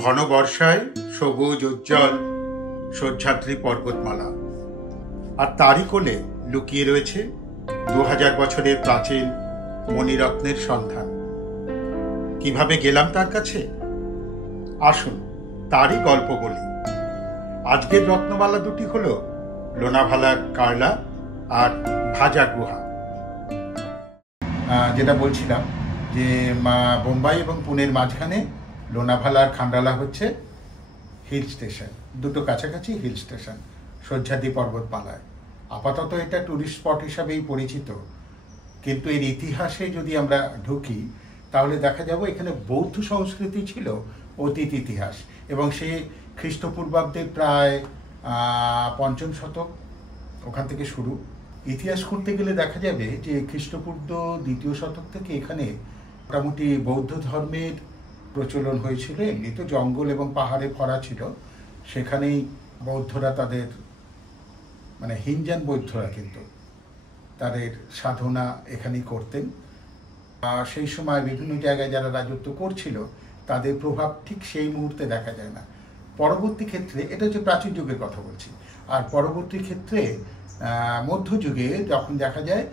ঘন বর্ষায় সবুজ উজ্জ্বল সহ্যাদ্রি পর্বতমালা, আর তারই কোলে লুকিয়ে রয়েছে 2000 বছরের প্রাচীন মণিরত্নের সন্ধান। কিভাবে গেলাম তার কাছে, আসুন তারই গল্প বলি। আজকের রত্নমালা দুটি হলো লোনাভালার কারলা আর ভাজা গুহা। যেটা বলছিলাম যে বোম্বাই এবং পুনের মাঝখানে লোনাভালার খান্ডালা হচ্ছে হিল স্টেশন, দুটো কাছাকাছি হিল স্টেশন সহ্যাদ্রি পর্বতমালায়। আপাতত এটা ট্যুরিস্ট স্পট হিসাবেই পরিচিত, কিন্তু এর ইতিহাসে যদি আমরা ঢুকি তাহলে দেখা যাব এখানে বৌদ্ধ সংস্কৃতি ছিল অতীত ইতিহাস, এবং সে খ্রিস্টপূর্বাব্দের প্রায় 5ম শতক ওখান থেকে শুরু। ইতিহাস খুঁড়তে গেলে দেখা যাবে যে খ্রিস্টপূর্ব 2য় শতক থেকে এখানে মোটামুটি বৌদ্ধ ধর্মের প্রচলন হয়েছিল। এমনি তো জঙ্গল এবং পাহাড়ে ভরা ছিল, সেখানেই বৌদ্ধরা তাদের হিনজান বৌদ্ধরা কিন্তু তাদের সাধনা এখানেই করতেন। সেই সময় বিভিন্ন জায়গায় যারা রাজত্ব করছিল তাদের প্রভাব ঠিক সেই মুহূর্তে দেখা যায় না। পরবর্তী ক্ষেত্রে, এটা হচ্ছে প্রাচীন যুগের কথা বলছি, আর পরবর্তী ক্ষেত্রে মধ্যযুগে যখন দেখা যায়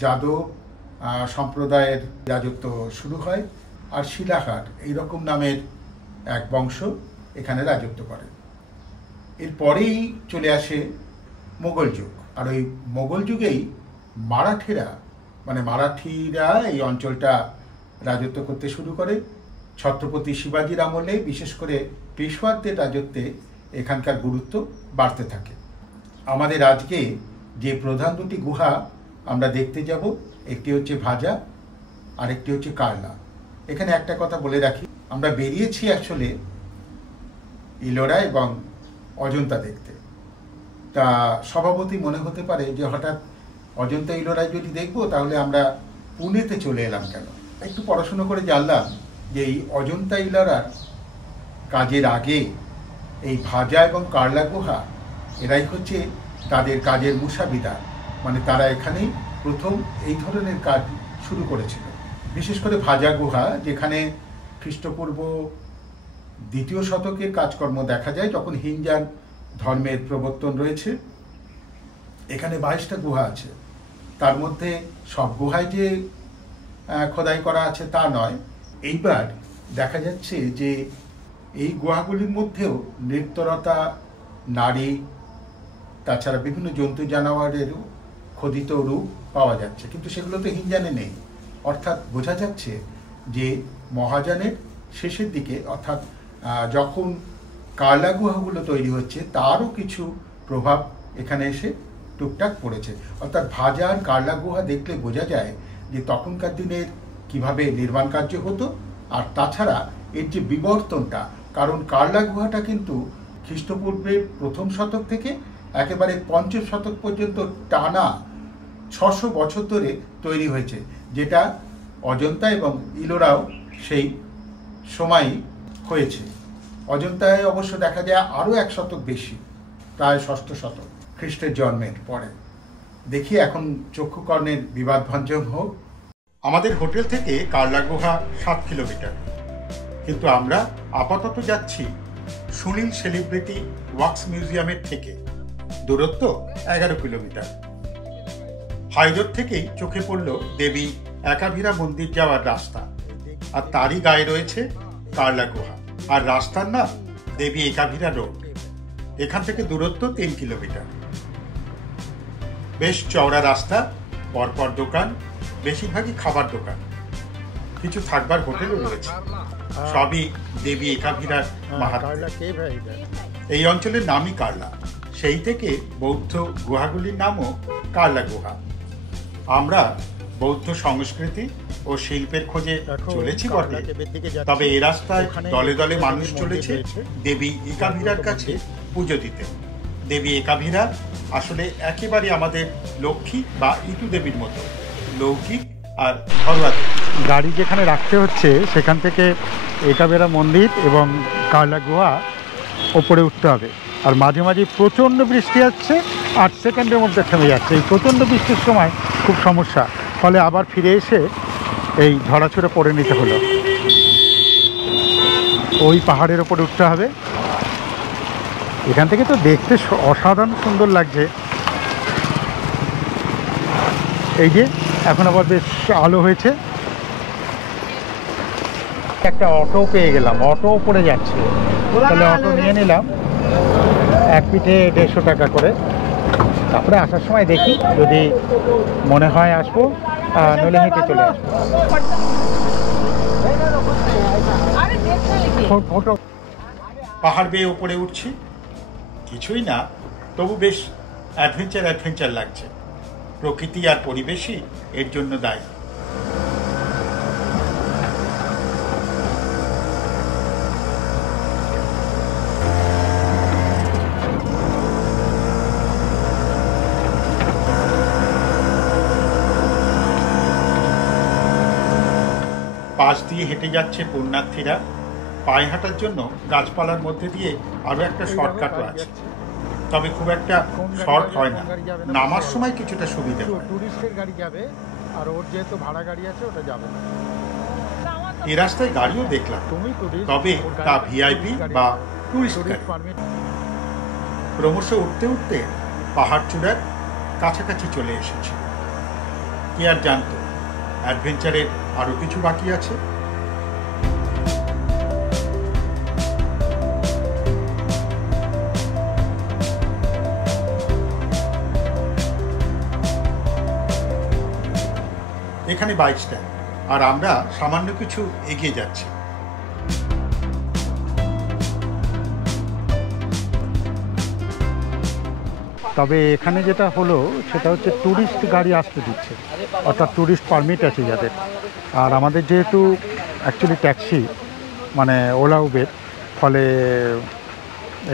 যাদব সম্প্রদায়ের রাজত্ব শুরু হয়, আর শিলাহার এইরকম নামের এক বংশ এখানে রাজত্ব করে। এরপরেই চলে আসে মোগল যুগ, আর ওই মোগল যুগেই মারাঠিরা এই অঞ্চলটা রাজত্ব করতে শুরু করে। ছত্রপতি শিবাজির আমলে, বিশেষ করে পেশওয়ারদের রাজত্বে এখানকার গুরুত্ব বাড়তে থাকে। আমাদের আজকে যে প্রধান দুটি গুহা আমরা দেখতে যাব, একটি হচ্ছে ভাজা আর একটি হচ্ছে কারলা। এখানে একটা কথা বলে রাখি, আমরা বেরিয়েছি আসলে ইলোরা এবং অজন্তা দেখতে। তা স্বভাবতই মনে হতে পারে যে হঠাৎ অজন্তা ইলোরায় যদি দেখবো তাহলে আমরা পুনেতে চলে এলাম কেন। একটু পড়াশুনো করে জানলাম যে এই অজন্তা ইলোরার কাজের আগে এই ভাজা এবং কারলা গুহা এরাই হচ্ছে তাদের কাজের মুসাবিদার, তারা এখানেই প্রথম এই ধরনের কাজ শুরু করেছিল। বিশেষ করে ভাজা গুহা, যেখানে খ্রিস্টপূর্ব 2য় শতকের কাজকর্ম দেখা যায়, যখন হিনজান ধর্মের প্রবর্তন রয়েছে। এখানে 22টা গুহা আছে, তার মধ্যে সব গুহায় যে খোদাই করা আছে তা নয়। এইবার দেখা যাচ্ছে যে এই গুহাগুলির মধ্যেও নৃত্যরতা, নারী, তাছাড়া বিভিন্ন জন্তু জানোয়ারেরও খোদিত রূপ পাওয়া যাচ্ছে, কিন্তু সেগুলো তো হিনজানে নেই। অর্থাৎ বোঝা যাচ্ছে যে মহাযানের শেষের দিকে, অর্থাৎ যখন কারলা গুহাগুলো তৈরি হচ্ছে তারও কিছু প্রভাব এখানে এসে টুকটাক পড়েছে। অর্থাৎ ভাজা আর কারলা গুহা দেখলে বোঝা যায় যে তখনকার দিনের কিভাবে নির্মাণ কার্য হতো, আর তাছাড়া এর যে বিবর্তনটা। কারণ কারলা গুহাটা কিন্তু খ্রিস্টপূর্বের 1ম শতক থেকে একেবারে 5ম শতক পর্যন্ত টানা 600 বছর ধরে তৈরি হয়েছে, যেটা অজন্তা এবং ইলোরাও সেই সময়ই হয়েছে। অজন্তায় অবশ্য দেখা যায় আরও 1 শতক বেশি, প্রায় 6ষ্ঠ শতক খ্রিস্টের জন্মের পরে। দেখি এখন চক্ষুকর্ণের বিবাদভঞ্জন হোক। আমাদের হোটেল থেকে কারলা গুহা 7 কিলোমিটার, কিন্তু আমরা আপাতত যাচ্ছি সুনীল সেলিব্রিটি ওয়াক্স মিউজিয়ামের থেকে, দূরত্ব 11 কিলোমিটার। হাইরোড থেকেই চোখে পড়ল দেবী একাভিরা মন্দির যাওয়ার রাস্তা, আর তারই গায়ে রয়েছে কারলা গুহা, আর রাস্তার নাম দেবী একাভিরা রোড। এখান থেকে দূরত্ব 3 কিলোমিটার। বেশ চওড়া রাস্তা, পরপর দোকান, বেশিরভাগই খাবার দোকান, কিছু থাকবার হোটেলও রয়েছে, সবই দেবী একাভিরার মাহাত্ম্যে। এই অঞ্চলের নামই কারলা, সেই থেকে বৌদ্ধ গুহাগুলির নামও কারলা গুহা। আমরা বৌদ্ধ সংস্কৃতি ও শিল্পের খোঁজে চলেছি বটে, তবে এই রাস্তায় দলে দলে মানুষ চলেছে দেবী একাভিরার কাছে পুজো দিতে। দেবী একাভিরা আসলে একেবারে আমাদের লক্ষ্মী বা ইটু দেবীর মতো, লৌকিক আর ঘরোয়া। গাড়ি যেখানে রাখতে হচ্ছে সেখান থেকে একাভিরা মন্দির এবং কারলা গুহা ওপরে উঠতে হবে, আর মাঝে মাঝে প্রচণ্ড বৃষ্টি হচ্ছে, 8 সেকেন্ডের মধ্যে থেমে যাচ্ছে। এই প্রচণ্ড বৃষ্টির সময় খুব সমস্যা, ফলে আবার ফিরে এসে এই ধরাছড়ে পড়ে নিতে হলো। ওই পাহাড়ের ওপরে উঠতে হবে। এখান থেকে তো দেখতে অসাধারণ সুন্দর লাগছে। এই যে এখন আবার বেশ আলো হয়েছে। একটা অটো পেয়ে গেলাম, অটো উপরে যাচ্ছে, তাহলে অটো নিয়ে নিলাম, এক পিঠে 150 টাকা করে। তারপরে আসার সময় দেখি যদি মনে হয় আসবো, নইলে হেঁটে চলে আসবো। ফটো পাহাড় বেয়ে উপরে উঠছি, কিছুই না, তবু বেশ অ্যাডভেঞ্চার লাগছে। প্রকৃতি আর পরিবেশই এর জন্য দায়ী। পাশ দিয়ে হেঁটে যাচ্ছে পুণ্যার্থীরা। পায়ে হাঁটার জন্য গাছপালার মধ্যে দিয়ে আরও একটা শর্টকাটও আছে, তবে খুব একটা শর্ট হয় না। নামার সময় কিছুটা সুবিধা হয়। টুরিস্টের গাড়ি যাবে, আর ওর যেহেতু ভাড়া গাড়ি আছে ওটা যাবে না। এই রাস্তায় গাড়িও দেখলাম, তবে তা ভিআইপি বা টুরিস্ট গাড়ি। ক্রমশ উঠতে উঠতে পাহাড় চূড়ার কাছাকাছি চলে এসেছে। কি আর জানতো, অ্যাডভেঞ্চারের আরও কিছু বাকি আছে। এখানে বাইক স্ট্যান্ড, আর আমরা সামান্য কিছু এগিয়ে যাচ্ছি। তবে এখানে যেটা হলো সেটা হচ্ছে ট্যুরিস্ট গাড়ি আসতে দিচ্ছে, অর্থাৎ ট্যুরিস্ট পারমিট আছে যাদের। আর আমাদের যেহেতু অ্যাকচুয়ালি ট্যাক্সি মানে ওলা উবের, ফলে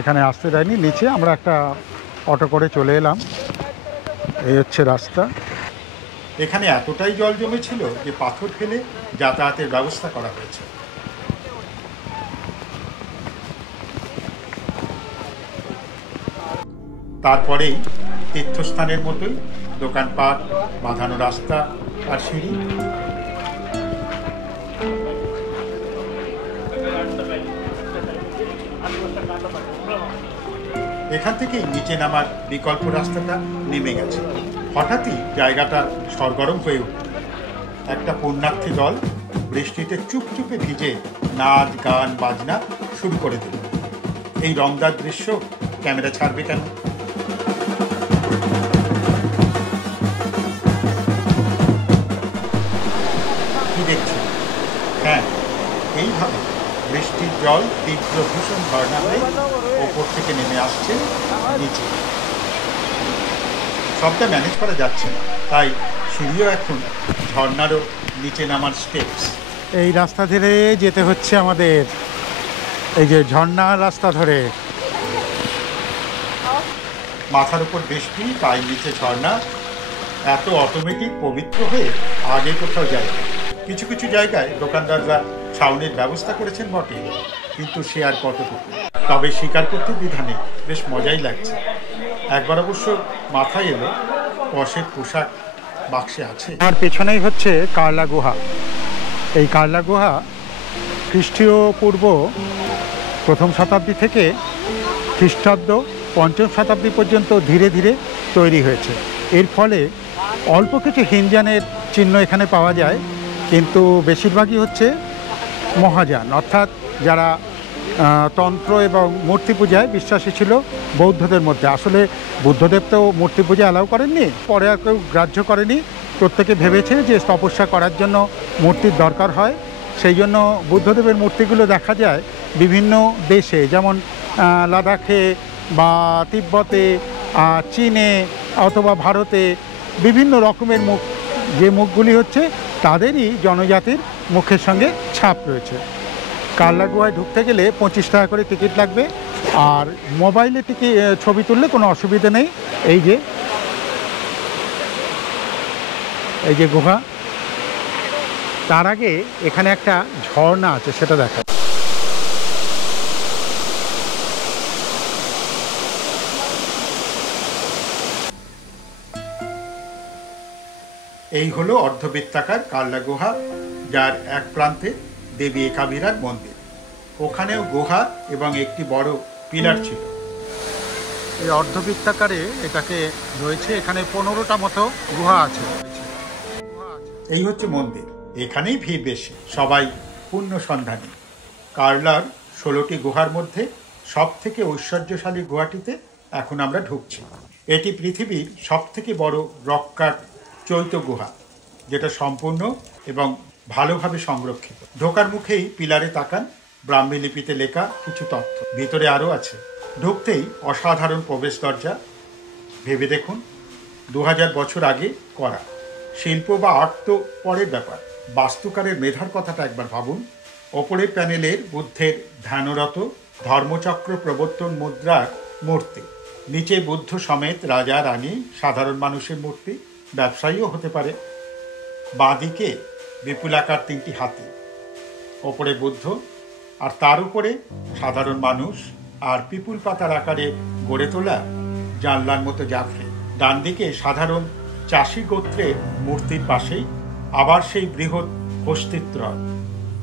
এখানে আসতে দেয়নি। নিচে আমরা একটা অটো করে চলে এলাম। এই হচ্ছে রাস্তা। এখানে এতটাই জল জমেছিল যে পাথর ফেলে যাতায়াতের ব্যবস্থা করা হয়েছে। তারপরেই তীর্থস্থানের মতোই দোকানপাট, বাঁধানো রাস্তা আর সিঁড়ি। এখান থেকেই নিচে নামার বিকল্প রাস্তাটা নেমে গেছে। হঠাৎই জায়গাটা সরগরম হয়ে উঠল। একটা পুণ্যার্থী দল বৃষ্টিতে চুপচুপে ভিজে নাচ গান বাজনা শুরু করে দিল। এই রংদার দৃশ্য ক্যামেরা ছাড়বে কেন? কি দেখছি? হ্যাঁ, এইভাবে বৃষ্টির জল তীব্র ভীষণ ঝর্ণা হয়ে ওপর থেকে নেমে আসছে নিচে। সবটা ম্যানেজ করা যাচ্ছে না, তাই সিঁড়িও এখন ঝর্ণারও নিচে নামার স্টেপস। এই রাস্তা ধরে যেতে হচ্ছে আমাদের, এই যে ঝর্ণার রাস্তা ধরে। মাথার উপর বৃষ্টি, পায়ের নিচে ঝর্ণা, এত অটোমেটিক পবিত্র হয়ে আগে কোথাও যায়। কিছু কিছু জায়গায় দোকানদাররা ছাউনির ব্যবস্থা করেছেন বটে, কিন্তু সে আর কতটুকু। তবে স্বীকার করতে দ্বিধা নেই, বেশ মজাই লাগছে। একবার অবশ্য মাথায় এলো কষের পোশাক বাক্সে আছে। আমার পেছনেই হচ্ছে কারলা গুহা। এই কারলা গুহা খ্রিস্টীয় পূর্ব 1ম শতাব্দী থেকে খ্রিস্টাব্দ 5ম শতাব্দী পর্যন্ত ধীরে ধীরে তৈরি হয়েছে। এর ফলে অল্প কিছু হিনজানের চিহ্ন এখানে পাওয়া যায়, কিন্তু বেশিরভাগই হচ্ছে মহাযান, অর্থাৎ যারা তন্ত্র এবং মূর্তি পূজায় বিশ্বাসী ছিল বৌদ্ধদের মধ্যে। আসলে বুদ্ধদেব তো মূর্তি পূজা অ্যালাউ করেননি, পরে আর কেউ গ্রাহ্য করেনি। প্রত্যেকে ভেবেছে যে তপস্যা করার জন্য মূর্তির দরকার হয়, সেই জন্য বুদ্ধদেবের মূর্তিগুলো দেখা যায় বিভিন্ন দেশে, যেমন লাদাখে বা তিব্বতে, চীনে অথবা ভারতে। বিভিন্ন রকমের মুখ, যে মুখগুলি হচ্ছে তাদেরই জনজাতির মুখের সঙ্গে ছাপ রয়েছে। কারলা গুহায় ঢুকতে গেলে 25 টাকা করে টিকিট লাগবে, আর মোবাইলে ছবি তুললে কোনো অসুবিধা নেই। এই যে গুহা, তার আগে এখানে একটা ঝর্ণা আছে, সেটা দেখা। এই হলো অর্ধবৃত্তাকার কারলা গুহা, যার এক প্রান্তে দেবী একাবিরার মন্দির। ওখানেও গুহা এবং একটি বড় পিলার ছিল। এই অর্ধবৃত্তাকারে এটাকে রয়েছে, এখানে 15টা মতো গুহা আছে। এই হচ্ছে মন্দির, এখানেই ভিড় বেশি, সবাই পুণ্য সন্ধানী। কার্লার 16টি গুহার মধ্যে সব থেকে ঐশ্বর্যশালী গুহাটিতে এখন আমরা ঢুকছি। এটি পৃথিবীর সব থেকে বড় রক কাট চৈত্য গুহা, যেটা সম্পূর্ণ এবং ভালোভাবে সংরক্ষিত। ঢোকার মুখেই পিলারে তাকান, ব্রাহ্মী লিপিতে লেখা কিছু তথ্য। ভিতরে আরও আছে। ঢুকতেই অসাধারণ প্রবেশ দরজা। ভেবে দেখুন, 2000 বছর আগে করা। শিল্প বা আর্ট তো পরের ব্যাপার, বাস্তুকারের মেধার কথাটা একবার ভাবুন। ওপরের প্যানেলের বুদ্ধের ধ্যানরত ধর্মচক্র প্রবর্তন মুদ্রার মূর্তি, নিচে বুদ্ধ সমেত রাজা রানী, সাধারণ মানুষের মূর্তি, ব্যবসায়ীও হতে পারে। বাঁদিকে বিপুলাকার 3টি হাতি, ওপরে বুদ্ধ, আর তার উপরে সাধারণ মানুষ আর পিপুল পাতার আকারে গড়ে তোলা জানলার মতো জাফরি। ডান দিকে সাধারণ চাষি গোত্রের মূর্তির পাশেই আবার সেই বৃহৎ হস্তিত্র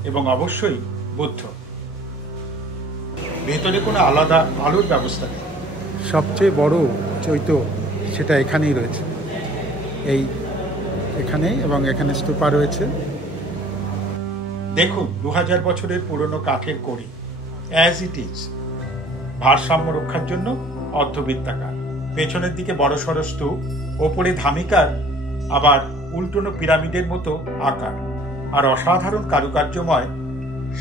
এবং অবশ্যই বুদ্ধ। ভেতরে কোনো আলাদা আলোর ব্যবস্থা নেই। সবচেয়ে বড় চৈত্য সেটা এখানেই রয়েছে, এখানে, এবং এখানে স্তূপা রয়েছে। দেখুন 2000 বছরের পুরনো কাঠের কড়ি, অ্যাজ ইট ইজ, ভারসাম্য রক্ষার জন্য অর্ধবৃত্তাকার। পেছনের দিকে বড়সড় স্তূপ, ওপরে ধামিকার আবার উল্টোনো পিরামিডের মতো আকার, আর অসাধারণ কারুকার্যময়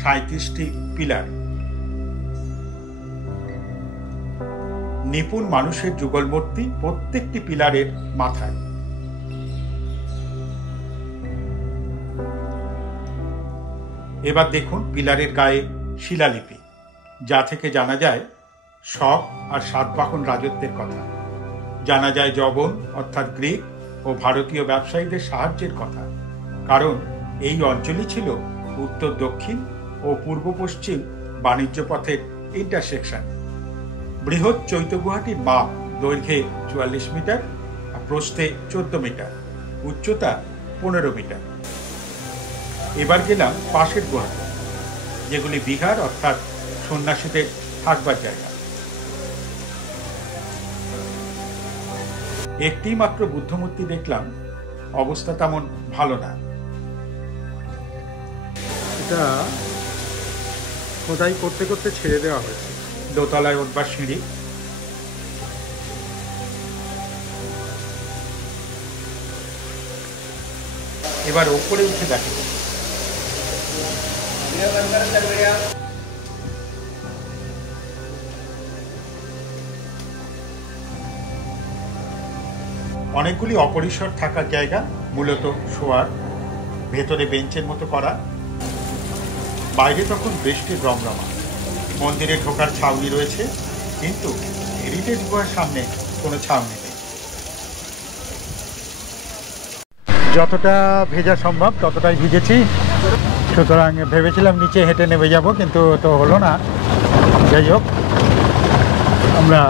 37টি পিলার। নিপুণ মানুষের যুগল মূর্তি প্রত্যেকটি পিলারের মাথায়। এবার দেখুন পিলারের গায়ে শিলালিপি, যা থেকে জানা যায় শক আর সাতবাহন রাজত্বের কথা। জানা যায় যবন অর্থাৎ গ্রিক ও ভারতীয় ব্যবসায়ীদের সাহায্যের কথা, কারণ এই অঞ্চলই ছিল উত্তর দক্ষিণ ও পূর্ব পশ্চিম বাণিজ্য পথের ইন্টারসেকশন। বৃহৎ চৈত্য গুহাটির মাপ দৈর্ঘ্যে 44 মিটার, প্রস্থে 14 মিটার, উচ্চতা 15 মিটার। এবার গেলাম পাশের গুহাতে, যেগুলি বিহার অর্থাৎ সন্ন্যাসীদের থাকবার জায়গা। একটি মাত্র বুদ্ধমূর্তি দেখলাম, অবস্থা তেমন ভালো না। এটা খোদাই করতে করতে ছেড়ে দেওয়া হয়েছে। দোতলায় উঠবার সিঁড়ি। এবার ওপরে উঠে দেখে অনেকগুলি অপরিসর থাকার জায়গা, মূলত শোয়ার, ভেতরে বেঞ্চের মতো করা। বাইরে তখন বৃষ্টির রমরমা। মন্দিরে ঢোকার ছাউনি রয়েছে, কিন্তু হেরিটেজ গুহার সামনে কোনো ছাউনি নেই। যতটা ভেজা সম্ভব ততটাই ভিজেছি, সুতরাং ভেবেছিলাম নিচে হেঁটে নেমে যাব, কিন্তু তো হলো না। যাই হোক, আমরা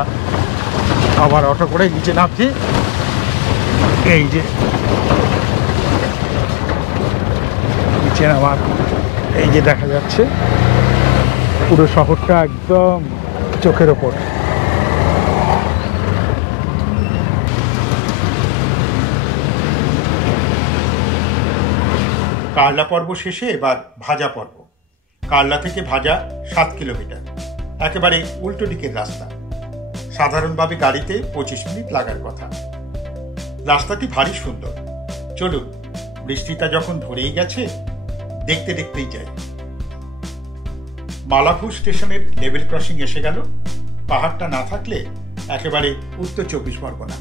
আবার অটো করে নিচে নামছি। এই যে নিচে নামার, এই যে দেখা যাচ্ছে পুরো শহরটা একদম চোখের ওপর। কারলা পর্ব শেষে এবার ভাজা পর্ব। কারলা থেকে ভাজা 7 কিলোমিটার, একেবারে উল্টো দিকের রাস্তা। সাধারণভাবে গাড়িতে 25 মিনিট লাগার কথা। রাস্তাটি ভারী সুন্দর। চলুন, বৃষ্টিটা যখন ধরেই গেছে, দেখতে দেখতেই যাই। মালাপুর স্টেশনের লেভেল ক্রসিং এসে গেল। পাহাড়টা না থাকলে একেবারে উত্তর 24 পরগনা।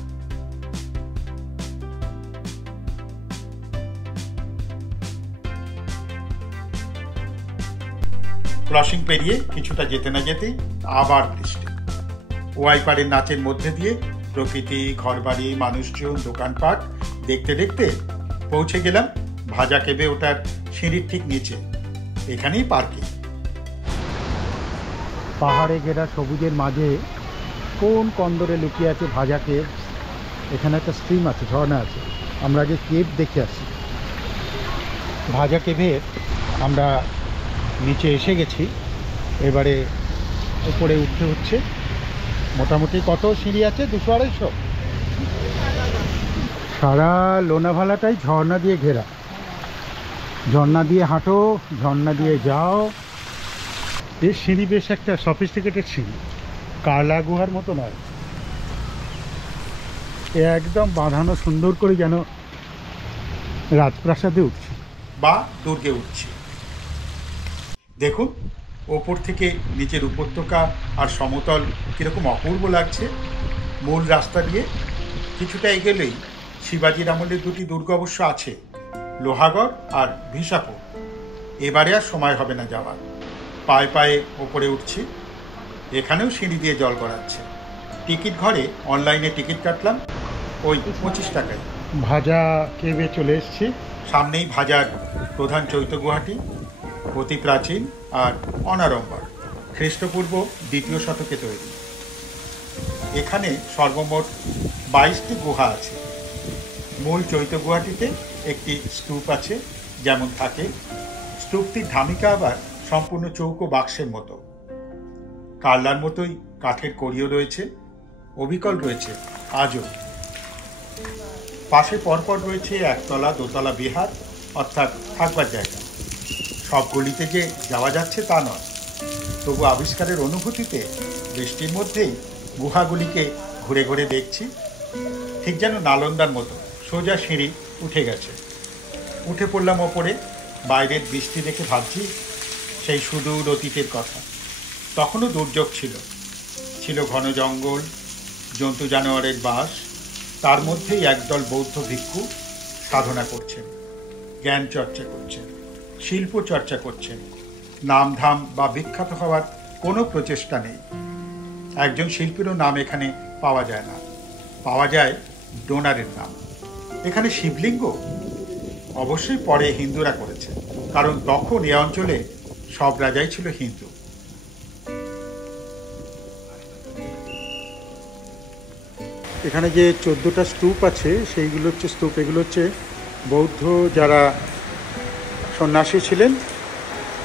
ক্রসিং পেরিয়ে কিছুটা যেতে না যেতেই আবার বৃষ্টি। ওয়াইপারের নাচের মধ্যে দিয়ে প্রকৃতি, ঘরবাড়ি, মানুষজন, দোকানপাট দেখতে দেখতে পৌঁছে গেলাম ভাজা কেবে ওঠার সিঁড়ির ঠিক নিচে। এখানেই পার্কিং। পাহাড়ে ঘেরা সবুজের মাঝে কোন কন্দরে লুকিয়ে আছে ভাজা কেভ। এখানে একটা স্ট্রিম আছে, ঝর্ণা আছে। আমরা আগে কেভ দেখে আসি। ভাজা কেভের আমরা নিচে এসে গেছি। এবারে উপরে উঠতে হচ্ছে। মোটামুটি কত সিঁড়ি আছে? 200-250। সারা লোনাভালাটাই ঝর্ণা দিয়ে ঘেরা। ঝর্ণা দিয়ে হাঁটো, ঝর্ণা দিয়ে যাও। এই সিঁড়ি বেশ একটা সফিস্টিকেটেড সিঁড়ি, কালা গুহার মতো নয়, একদম বাঁধানো সুন্দর করে, যেন রাজপ্রাসাদে উঠছে বা দুর্গে উঠছে। দেখুন ওপর থেকে নিচের উপত্যকা আর সমতল কীরকম অপূর্ব লাগছে। মূল রাস্তা দিয়ে কিছুটা এগেলেই শিবাজির আমলের দুটি দুর্গ অবশ্য আছে, লোহাগড় আর ভিসাপুর। এবারে আর সময় হবে না যাওয়ার। পায়ে পায়ে ওপরে উঠছি। এখানেও সিঁড়ি দিয়ে জল গড়াচ্ছে। টিকিট ঘরে অনলাইনে টিকিট কাটলাম, ওই 25 টাকায়। ভাজা কেবে চলে এসছি। সামনেই ভাজার প্রধান চৈত্য গুহাটি, অতি প্রাচীন আর অনাড়ম্বর, খ্রিস্টপূর্ব 2য় শতকে তৈরি। এখানে সর্বমোট 22টি গুহা আছে। মূল চৈত্য গুহাটিতে একটি স্তূপ আছে, যেমন থাকে। স্তূপটির ধামিকা আবার সম্পূর্ণ চৌকো বাক্সের মতো। কাল্লার মতোই কাঠের কড়িও রয়েছে, অবিকল রয়েছে আজও। পাশে পরপর রয়েছে একতলা দোতলা বিহার, অর্থাৎ থাকবার জায়গা। সব গলিতে যে যাওয়া যাচ্ছে তা নয়, তবু আবিষ্কারের অনুভূতিতে বৃষ্টির মধ্যেই গুহাগুলিকে ঘুরে ঘুরে দেখছি। ঠিক যেন নালন্দার মতো সোজা সিঁড়ি উঠে গেছে। উঠে পড়লাম ওপরে। বাইরের বৃষ্টি দেখে ভাবছি সেই সুদূর অতীতের কথা। তখনও দুর্যোগ ছিল, ছিল ঘন জঙ্গল, জন্তু জানোয়ারের বাস। তার মধ্যেই একদল বৌদ্ধ ভিক্ষু সাধনা করছেন, জ্ঞান চর্চা করছেন, শিল্প চর্চা করছেন। নামধাম বা বিখ্যাত হওয়ার কোনো প্রচেষ্টা নেই। একজন শিল্পীরও নাম এখানে পাওয়া যায় না, পাওয়া যায় ডোনারের নাম। এখানে শিবলিঙ্গ অবশ্যই পরে হিন্দুরা করেছে, কারণ তখন এ অঞ্চলে সব রাজাই ছিল হিন্দু। এখানে যে 14টা স্তূপ আছে সেইগুলো হচ্ছে স্তূপ। এগুলো হচ্ছে বৌদ্ধ যারা সন্ন্যাসী ছিলেন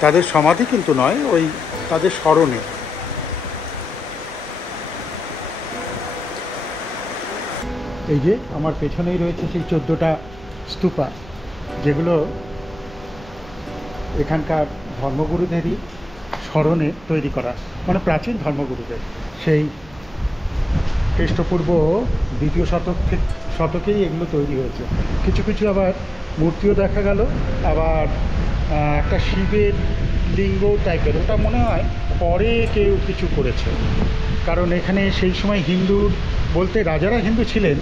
তাদের সমাধি কিন্তু নয়, ওই তাদের স্মরণে। এই যে আমার পেছনেই রয়েছে সেই 14টা স্তূপা, যেগুলো এখানকার ধর্মগুরুদেরই স্মরণে তৈরি করা, মানে প্রাচীন ধর্মগুরুদের। সেই খ্রিস্টপূর্ব 2য় শতকেই এগুলো তৈরি হয়েছে। কিছু কিছু আবার মূর্তিও দেখা গেল, আবার একটা শিবের লিঙ্গ টাইপের, ওটা মনে হয় পরে কেউ কিছু করেছে। কারণ এখানে সেই সময় হিন্দু বলতে রাজারা হিন্দু ছিলেন,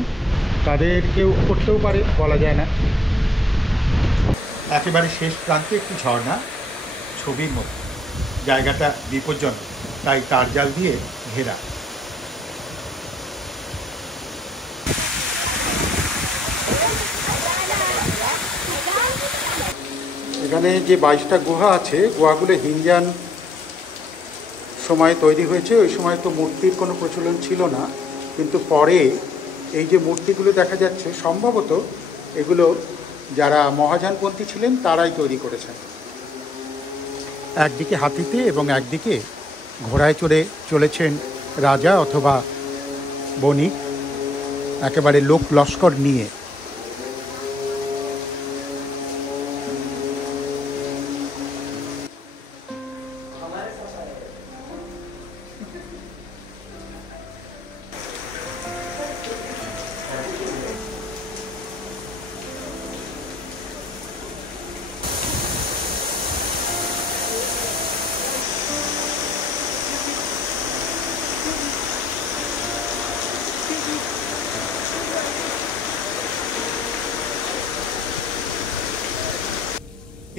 তাদের কেউ করতেও পারে, বলা যায় না। একেবারে শেষ প্রান্তে একটি ঝর্ণা, ছবির মতো। জায়গাটা বিপজ্জনক, তাই তার জাল দিয়ে ঘেরা। এখানে যে 22টা গুহা আছে, গুহাগুলো হিনজান সময়ে তৈরি হয়েছে। ওই সময় তো মূর্তির কোনো প্রচলন ছিল না, কিন্তু পরে এই যে মূর্তিগুলো দেখা যাচ্ছে, সম্ভবত এগুলো যারা মহাযানপন্থী ছিলেন তারাই তৈরি করেছেন। একদিকে হাতিতে এবং একদিকে ঘোড়ায় চড়ে চলেছেন রাজা অথবা বণিক, একেবারে লোক লস্কর নিয়ে।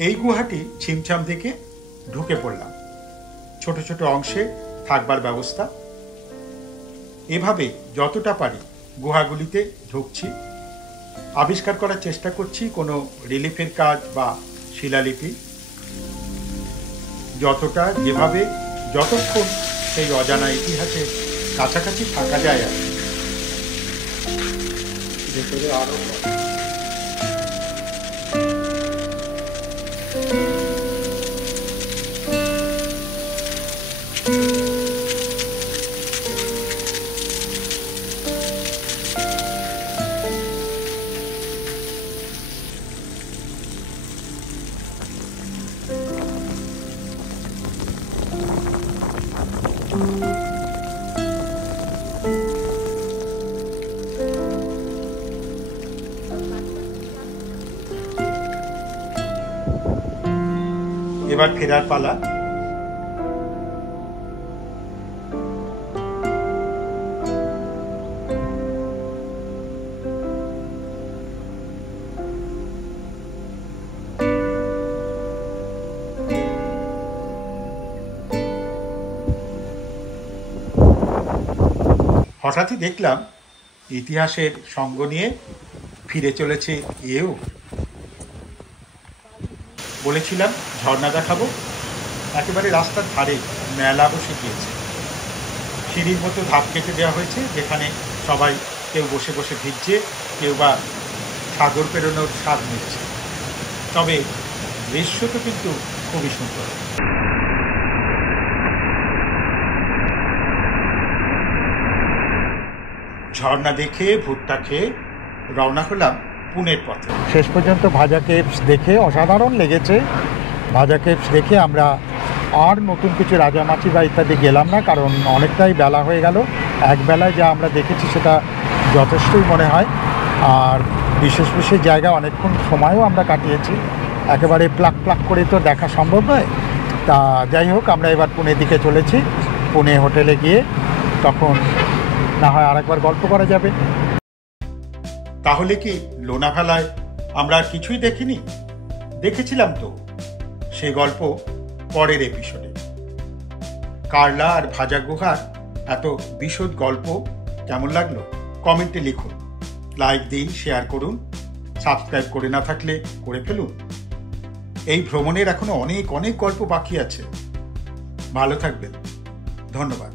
এই গুহাটি ছিমছাম দেখে ঢুকে পড়লাম। ছোট ছোট অংশে থাকবার ব্যবস্থা। এভাবে যতটা পারি গুহাগুলিতে ঢুকছি, আবিষ্কার করার চেষ্টা করছি কোনো রিলিফের কাজ বা শিলালিপি। যতটা, যেভাবে, যতক্ষণ সেই অজানা ইতিহাসের কাছাকাছি থাকা যায় আর ভেতরে আরো। এবার ফেরার পালা। হঠাৎই দেখলাম ইতিহাসের সঙ্গ নিয়ে ফিরে চলেছে এও। বলেছিলাম ঝর্ণা দেখাবো, একেবারে রাস্তার ধারে মেলা বসে গিয়েছে। সিঁড়ির মতো ধাপ কেটে দেওয়া হয়েছে, যেখানে সবাই কেউ বসে বসে ভিজছে, কেউ বা সাগর পেরোনোর স্বাদ নিচ্ছে। তবে দৃশ্য তো কিন্তু খুবই সুন্দর। ঝর্ণা দেখে ভুট্টা খেয়ে রওনা হলাম পুনের পথে। শেষ পর্যন্ত ভাজা কেভস দেখে অসাধারণ লেগেছে। ভাজা কেভস দেখে আমরা আর নতুন কিছু রাজামাছি বা ইত্যাদি গেলাম না, কারণ অনেকটাই বেলা হয়ে গেল। এক বেলায় যা আমরা দেখেছি সেটা যথেষ্টই মনে হয়। আর বিশেষ বিশেষ জায়গা অনেকক্ষণ সময়ও আমরা কাটিয়েছি, একেবারে প্লাক প্লাক করে তো দেখা সম্ভব নয়। তা যাই হোক, আমরা এবার পুনের দিকে চলেছি। পুনে হোটেলে গিয়ে তখন না হয় আরেকবার গল্প করা যাবে। তাহলে কি লোনাভালায় আমরা আর কিছুই দেখিনি? দেখেছিলাম তো, সে গল্প পরের এপিসোডে। কারলা আর ভাজা গুহার এত বিশদ গল্প কেমন লাগলো কমেন্টে লিখুন। লাইক দিন, শেয়ার করুন, সাবস্ক্রাইব করে না থাকলে করে ফেলুন। এই ভ্রমণের এখনো অনেক অনেক গল্প বাকি আছে। ভালো থাকবেন, ধন্যবাদ।